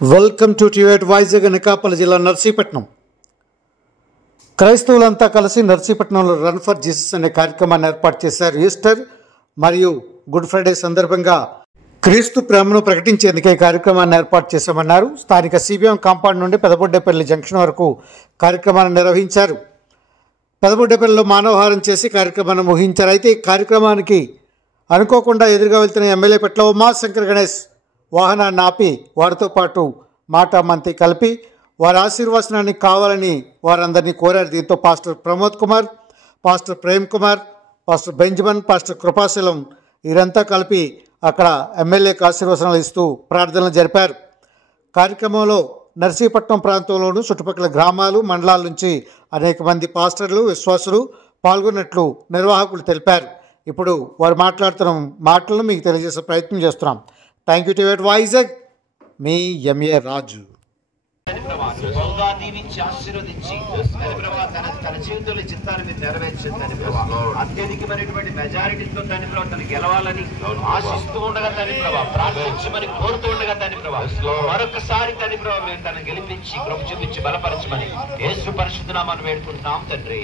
Welcome to టివేట్ Vizag Anakapalli జిల్లా నర్సీపట్నం. క్రైస్తవులంతా కలిసి నర్సీపట్నంలో run for Jesus అనే కార్యక్రమాన్ని ఏర్పాటు చేశారు. ఈస్టర్ మరియు గుడ్ ఫ్రైడే సందర్భంగా క్రీస్తు ప్రేమను ప్రకటించేందుకే కార్యక్రమాన్ని ఏర్పాటు చేశామన్నారు. స్థానిక సిబిఎం కాంపౌండ్ నుండి పెదబొడ్డేపల్లి జంక్షన్ వరకు కార్యక్రమాన్ని నిర్వహించారు. పెదబొడ్డేపల్లిలో మానవహారం చేసి కార్యక్రమాన్ని ముగించారు. అయితే ఈ కార్యక్రమానికి అనుకోకుండా ఎదురుగా వెళ్తున్న ఎమ్మెల్యే పెట్ల ఉమాశంకర్ గణేష్ వాహనాన్ని ఆపి వారితో పాటు మాట మంతి కలిపి వారి ఆశీర్వచనాన్ని కావాలని వారందరినీ కోరారు. దీంతో pastor Pramod Kumar, pastor Prem Kumar, pastor Benjamin, pastor Krupaseelam వీరంతా కలిపి అక్కడ ఎమ్మెల్యేకి ఆశీర్వచనాలు ఇస్తూ ప్రార్థనలు జరిపారు. కార్యక్రమంలో నర్సీపట్నం ప్రాంతంలోనూ చుట్టుపక్కల గ్రామాలు, మండలాల నుంచి అనేక మంది పాస్టర్లు, విశ్వాసులు పాల్గొన్నట్లు నిర్వాహకులు తెలిపారు. ఇప్పుడు వారు మాట్లాడుతున్న మాటలను మీకు తెలియజేసే ప్రయత్నం చేస్తున్నాం. థ్యాంక్ యూ టివేట్ వైజాగ్, మీ ఎంఏ రాజు. తన జీవితంలో చిత్తాన్ని మీరు నెరవేర్చిందని అత్యధికమైనటువంటి మెజారిటీతో దాని ప్రభావ తను గెలవాలని ఆశిస్తూ ఉండగా దాని ప్రభావ ప్రార్థించమని కోరుతూ ఉండగా దాని ప్రభావ మరొకసారి దాని ప్రభావ మేము తను గెలిపించి కృప చూపించి బలపరచమని యేసు పరిశుద్ధ నామమున వేడుకుంటున్నాం తండ్రి.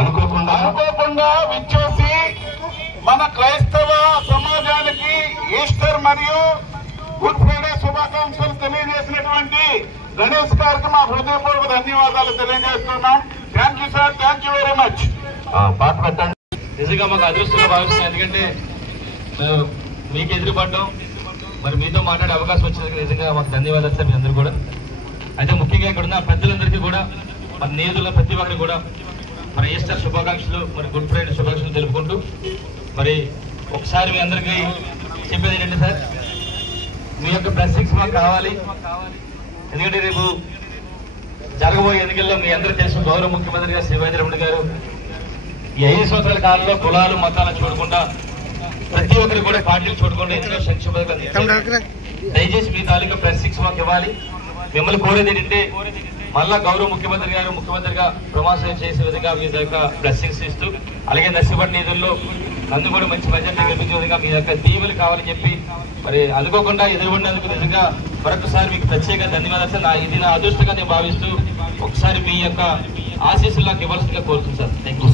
అనుకోకుండా విచ్చేసి మన క్రైస్తవ సమాజానికి ఈస్టర్ మరియు గుడ్ ఫ్రైడే శుభాకాంక్షలు తెలియజేసినటువంటి గణేష్ గారికి మా హృదయపూర్వక ధన్యవాదాలు తెలియజేస్తున్నాం. Thank you sir, thank you very much. పాట పెట్టండి. నిజంగా మాకు అదృష్టంగా భావిస్తున్నాం, ఎందుకంటే మీకు ఎదురుపడ్డాం, మరి మీతో మాట్లాడే అవకాశం వచ్చినందుకు నిజంగా మాకు ధన్యవాదాలు సార్. మీ అందరూ కూడా అయితే ముఖ్యంగా ఇక్కడ ఉన్న పెద్దలందరికీ కూడా, మన నియోజకవర్గ ప్రతి ఒక్కరికి కూడా మన ఈస్టర్ శుభాకాంక్షలు, మరి గుడ్ ఫ్రైడే శుభాకాంక్షలు తెలుపుకుంటూ, మరి ఒకసారి మీ అందరికీ చెప్పేది ఏంటంటే సార్, మీ యొక్క బ్లెస్సింగ్స్ మాకు కావాలి. ఎందుకంటే రేపు జరగబోయే ఎన్నికల్లో మీ అందరూ తెలిసిన గౌరవ ముఖ్యమంత్రిగా శివేంద్రరెడ్డి గారు ఈ 5 సంవత్సరాల కాలంలో కులాలు మతాలను చూడకుండా ప్రతి ఒక్కరు కూడా పార్టీలు చూడకుండా ఎన్నో సంక్షేమ పథకాలు, దయచేసి మీ తాలూకా బ్లెస్సింగ్స్ మాకు ఇవ్వాలి. మిమ్మల్ని కోరేది ఏంటంటే మళ్ళా గౌరవ ముఖ్యమంత్రిగా ప్రమాణం చేసే విధంగా మీ యొక్క బ్లెస్సింగ్స్ ఇస్తూ, అలాగే నర్సీపట్నం నిధుల్లో నన్ను కూడా మంచి బడ్జెట్ గెలిపించే విధంగా మీ యొక్క దీవులు కావాలని చెప్పి మరి అనుకోకుండా ఎదురుపడినందుకు నిజంగా మరొకసారి మీకు ప్రత్యేక ధన్యవాదాలు సార్. ఇది నా అదృష్టంగా నేను భావిస్తూ ఒకసారి మీ యొక్క ఆశీస్సులు నాకు ఇవ్వాల్సిందిగా కోరుతుంది సార్. Thank you.